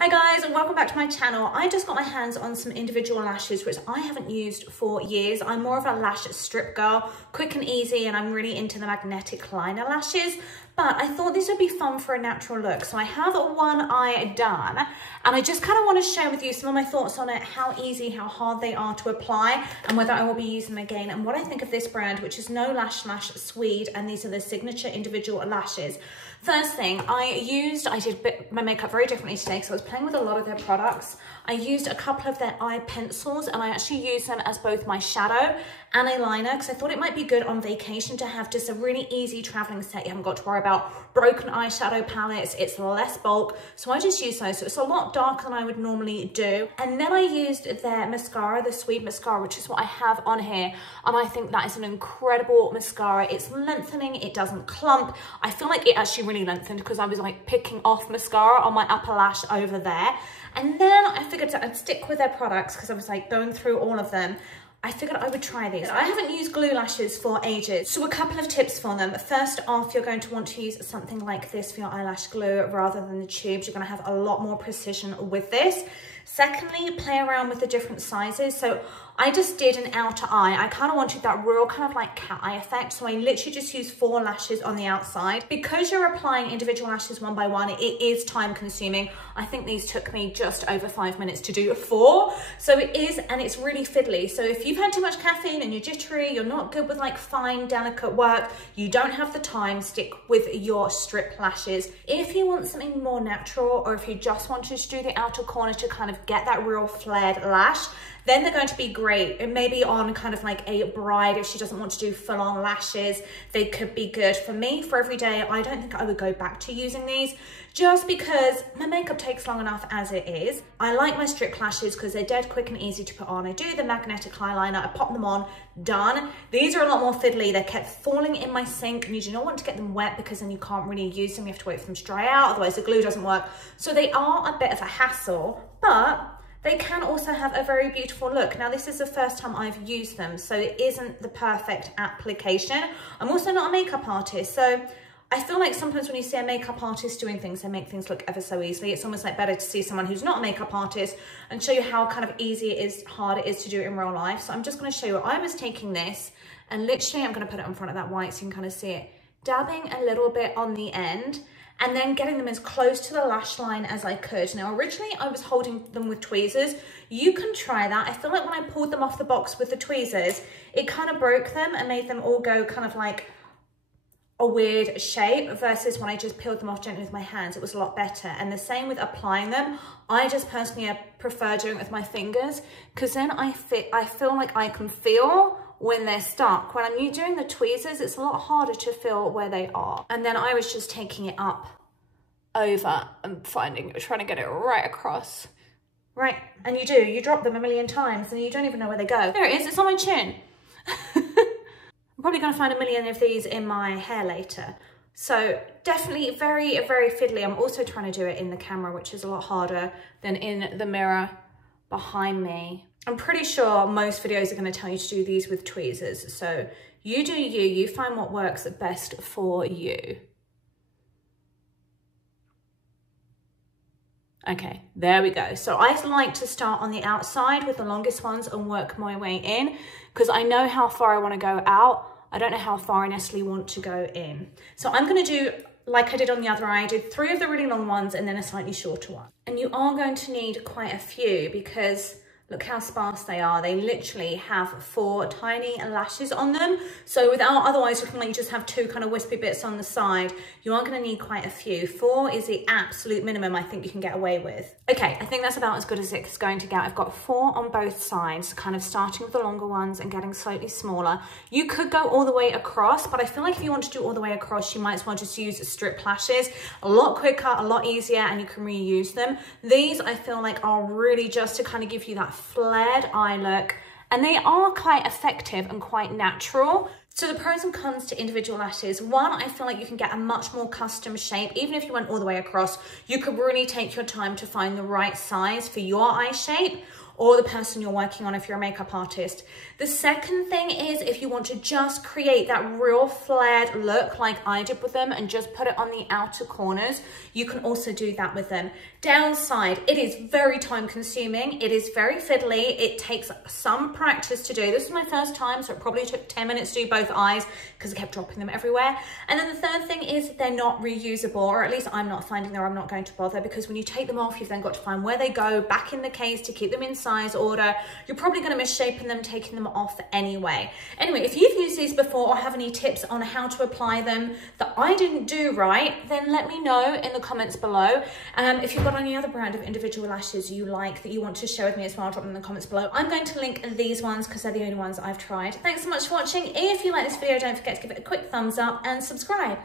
Hi guys, and welcome back to my channel. I just got my hands on some individual lashes, which I haven't used for years. I'm more of a lash strip girl, quick and easy, and I'm really into the magnetic liner lashes. But I thought this would be fun for a natural look. So I have one eye done, and I just kind of want to share with you some of my thoughts on it, how easy, how hard they are to apply, and whether I will be using them again, and what I think of this brand, which is No Lash-Lash Sweed, and these are the signature individual lashes. First thing, I did my makeup very differently today because I was playing with a lot of their products. I used a couple of their eye pencils, and I actually used them as both my shadow and a liner because I thought it might be good on vacation to have just a really easy traveling set. You haven't got to worry about broken eyeshadow palettes. It's less bulk, so I just used those. So it's a lot darker than I would normally do. And then I used their mascara, the Sweed mascara, which is what I have on here, and I think that is an incredible mascara. It's lengthening, it doesn't clump. I feel like it actually really lengthened because I was like picking off mascara on my upper lash over there. And then I figured I'd stick with their products because I was like going through all of them. I figured I would try these. I haven't used glue lashes for ages, so a couple of tips for them. First off, you're going to want to use something like this for your eyelash glue rather than the tubes. You're going to have a lot more precision with this. Secondly, play around with the different sizes. So I just did an outer eye. I kind of wanted that real kind of like cat eye effect. So I literally just used 4 lashes on the outside. Because you're applying individual lashes one by one, it is time consuming. I think these took me just over 5 minutes to do 4. So it is, and it's really fiddly. So if you've had too much caffeine and you're jittery, you're not good with like fine, delicate work, you don't have the time, stick with your strip lashes. If you want something more natural, or if you just wanted to do the outer corner to kind of get that real flared lash, then they're going to be great. It may be on kind of like a bride if she doesn't want to do full-on lashes. They could be good. For me, for every day, I don't think I would go back to using these just because my makeup takes long enough as it is. I like my strip lashes because they're dead quick and easy to put on. I do the magnetic eyeliner, I pop them on, done. These are a lot more fiddly. They kept falling in my sink, and you do not want to get them wet because then you can't really use them. You have to wait for them to dry out, otherwise the glue doesn't work. So they are a bit of a hassle, but they can also have a very beautiful look. Now, this is the first time I've used them, so it isn't the perfect application. I'm also not a makeup artist, so I feel like sometimes when you see a makeup artist doing things, they make things look ever so easily. It's almost like better to see someone who's not a makeup artist and show you how kind of easy it is, hard it is to do it in real life. So I'm just gonna show you, I was taking this and literally I'm gonna put it in front of that white so you can kind of see it, dabbing a little bit on the end, and then getting them as close to the lash line as I could. Now, originally I was holding them with tweezers. You can try that. I feel like when I pulled them off the box with the tweezers, it kind of broke them and made them all go kind of like a weird shape, versus when I just peeled them off gently with my hands, it was a lot better. And the same with applying them. I just personally prefer doing it with my fingers because then I feel like I can feel when they're stuck. When I'm doing the tweezers, it's a lot harder to feel where they are. And then I was just taking it up over and trying to get it right across. Right, and you drop them a million times and you don't even know where they go. There it is, it's on my chin. I'm probably gonna find a million of these in my hair later. So definitely very, very fiddly. I'm also trying to do it in the camera, which is a lot harder than in the mirror behind me. I'm pretty sure most videos are going to tell you to do these with tweezers. So you do you find what works best for you. Okay, there we go. So I like to start on the outside with the longest ones and work my way in because I know how far I want to go out. I don't know how far I necessarily want to go in. So I'm going to do like I did on the other eye. I did 3 of the really long ones and then a slightly shorter one. And you are going to need quite a few because look how sparse they are. They literally have 4 tiny lashes on them. So without otherwise looking like you just have 2 kind of wispy bits on the side, you are gonna need quite a few. 4 is the absolute minimum I think you can get away with. Okay, I think that's about as good as it's going to get. I've got 4 on both sides, kind of starting with the longer ones and getting slightly smaller. You could go all the way across, but I feel like if you want to do all the way across, you might as well just use strip lashes. A lot quicker, a lot easier, and you can reuse them. These I feel like are really just to kind of give you that flared eye look, and they are quite effective and quite natural. So the pros and cons to individual lashes. One, I feel like you can get a much more custom shape. Even if you went all the way across, you could really take your time to find the right size for your eye shape. or the person you're working on if you're a makeup artist. The second thing is if you want to just create that real flared look like I did with them and just put it on the outer corners, you can also do that with them. Downside, it is very time consuming. It is very fiddly. It takes some practice to do. This was my first time, so it probably took 10 minutes to do both eyes because I kept dropping them everywhere. And then the third thing is they're not reusable, or at least I'm not finding them. I'm not going to bother, because when you take them off, you've then got to find where they go back in the case to keep them in size order. You're probably going to misshapen them taking them off anyway. Anyway, if you've used these before or have any tips on how to apply them that I didn't do right, then let me know in the comments below. If you've got any other brand of individual lashes you like that you want to share with me as well, drop them in the comments below. I'm going to link these ones because they're the only ones I've tried. Thanks so much for watching. If you like this video, don't forget to give it a quick thumbs up and subscribe.